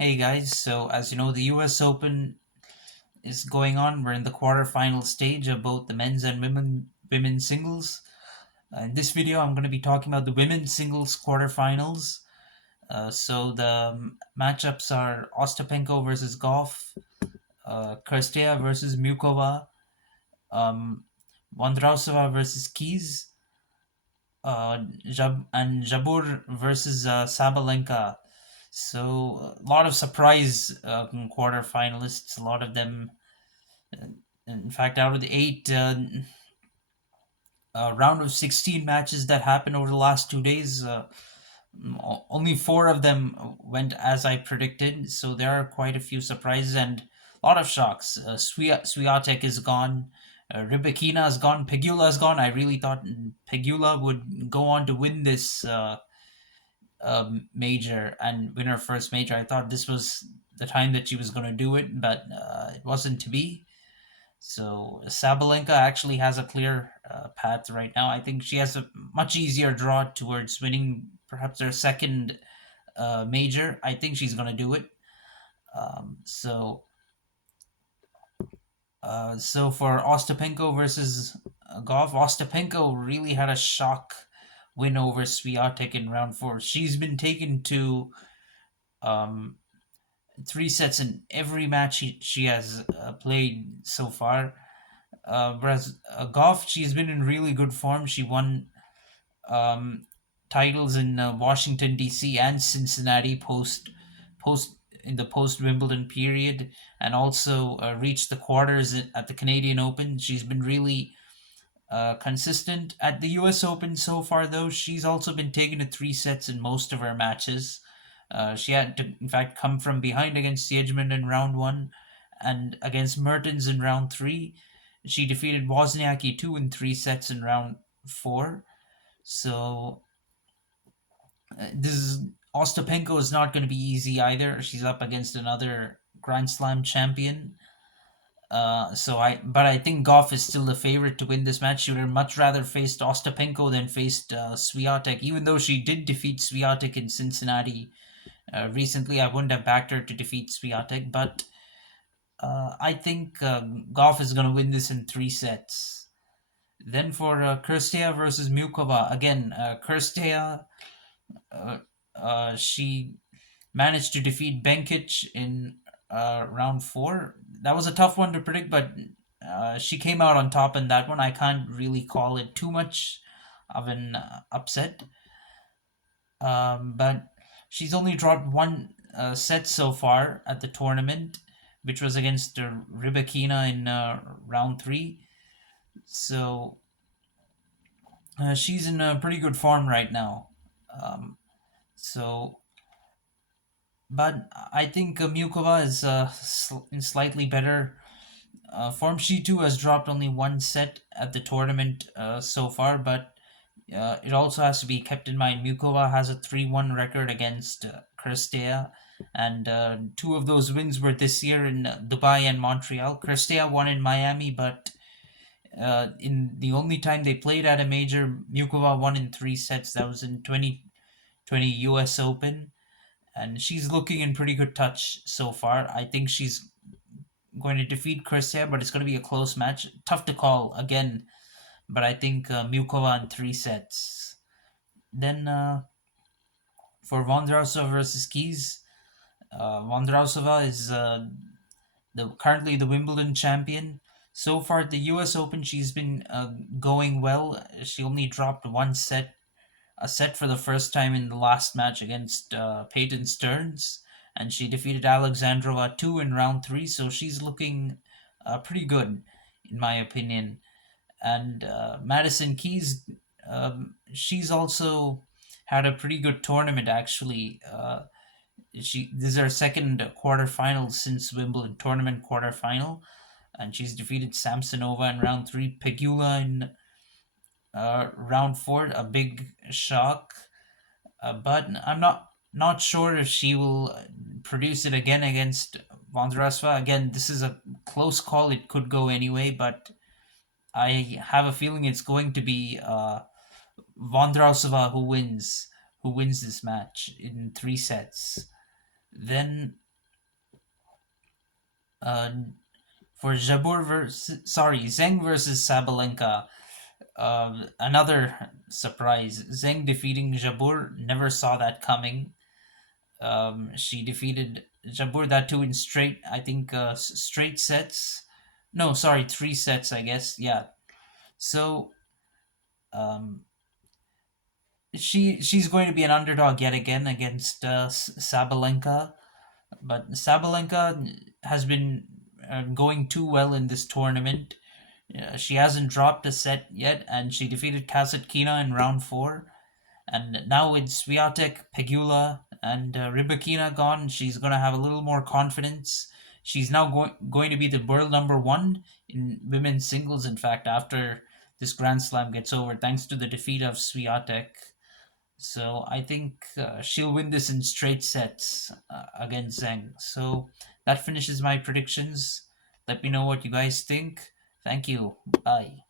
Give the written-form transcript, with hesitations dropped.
Hey guys, so as you know, the US Open is going on. We're in the quarterfinal stage of both the men's and women's singles. In this video, I'm going to be talking about the women's singles quarterfinals. So the matchups are Ostapenko versus Goff, Kirstea versus Mukova, um, Vondrausova versus Keys, and Jabur versus Sabalenka. So a lot of surprise quarterfinalists. A lot of them, in fact, out of the eight round of 16 matches that happened over the last 2 days, only four of them went as I predicted. So there are quite a few surprises and a lot of shocks. Swiatek is gone. Rybakina is gone. Pegula is gone. I really thought Pegula would go on to win this major and win her first major. I thought this was the time that she was going to do it, but it wasn't to be. So Sabalenka actually has a clear path right now. I think she has a much easier draw towards winning perhaps her second major. I think she's going to do it. So for Ostapenko versus Goff, Ostapenko really had a shock win over Swiatek in round four. She's been taken to um, three sets in every match she has played so far. Whereas Goff, she's been in really good form. She won um, titles in Washington D.C. and Cincinnati post in the post Wimbledon period, and also reached the quarters at the Canadian Open. She's been really consistent at the U.S. Open so far, though. She's also been taken to three sets in most of her matches. She had to, in fact, come from behind against Siegemund in round one and against Mertens in round three. She defeated Wozniacki too in three sets in round four. So this is Ostapenko is not going to be easy either. She's up against another Grand Slam champion. But I think Goff is still the favorite to win this match. She would have much rather faced Ostapenko than faced Swiatek, even though she did defeat Swiatek in Cincinnati recently. I wouldn't have backed her to defeat Swiatek, but I think Goff is going to win this in three sets. Then for Kirstea versus Mukova, again, Kirstea, uh, she managed to defeat Benkic in round four. That was a tough one to predict, but she came out on top in that one. I can't really call it too much of an upset, but she's only dropped one set so far at the tournament, which was against Rybakina in round three. So she's in a pretty good form right now. Um, so but I think Mukova is in slightly better form. She too has dropped only one set at the tournament so far, but it also has to be kept in mind Mukova has a 3-1 record against Kirstea, and two of those wins were this year in Dubai and Montreal. Kirstea won in Miami, but in the only time they played at a major, Mukova won in three sets. That was in 2020 US Open, and she's looking in pretty good touch so far. I think she's going to defeat Kirstea, but it's going to be a close match. Tough to call again, but I think Mukova in three sets. Then for Vondrausova versus Keys, Vondrausova is the currently the Wimbledon champion. So far at the U.S. Open, she's been going well. She only dropped a set for the first time in the last match against Peyton Stearns, and she defeated Alexandrova too in round three. So she's looking pretty good, in my opinion. And Madison Keys, she's also had a pretty good tournament actually. She This is her second quarterfinal since Wimbledon tournament quarterfinal, and she's defeated Samsonova in round three, Pegula in round four, a big shock. But I'm not sure if she will produce it again against Vondrasova. Again, this is a close call. It could go anyway, but I have a feeling it's going to be Vondrasova who wins this match in three sets. Then Uh, for Zheng versus Sabalenka. Another surprise. Zheng defeating Jabur. Never saw that coming. She defeated Jabur, that too in straight. I think straight sets. No, sorry, three sets. I guess. Yeah. So um, she's going to be an underdog yet again against Sabalenka. But Sabalenka has been going too well in this tournament. She hasn't dropped a set yet, and she defeated Kasatkina in round four. And now with Swiatek, Pegula, and Rybakina gone, she's going to have a little more confidence. She's now going to be the world number one in women's singles, in fact, after this Grand Slam gets over, thanks to the defeat of Swiatek. So I think she'll win this in straight sets against Zheng. So that finishes my predictions. Let me know what you guys think. Thank you. Bye.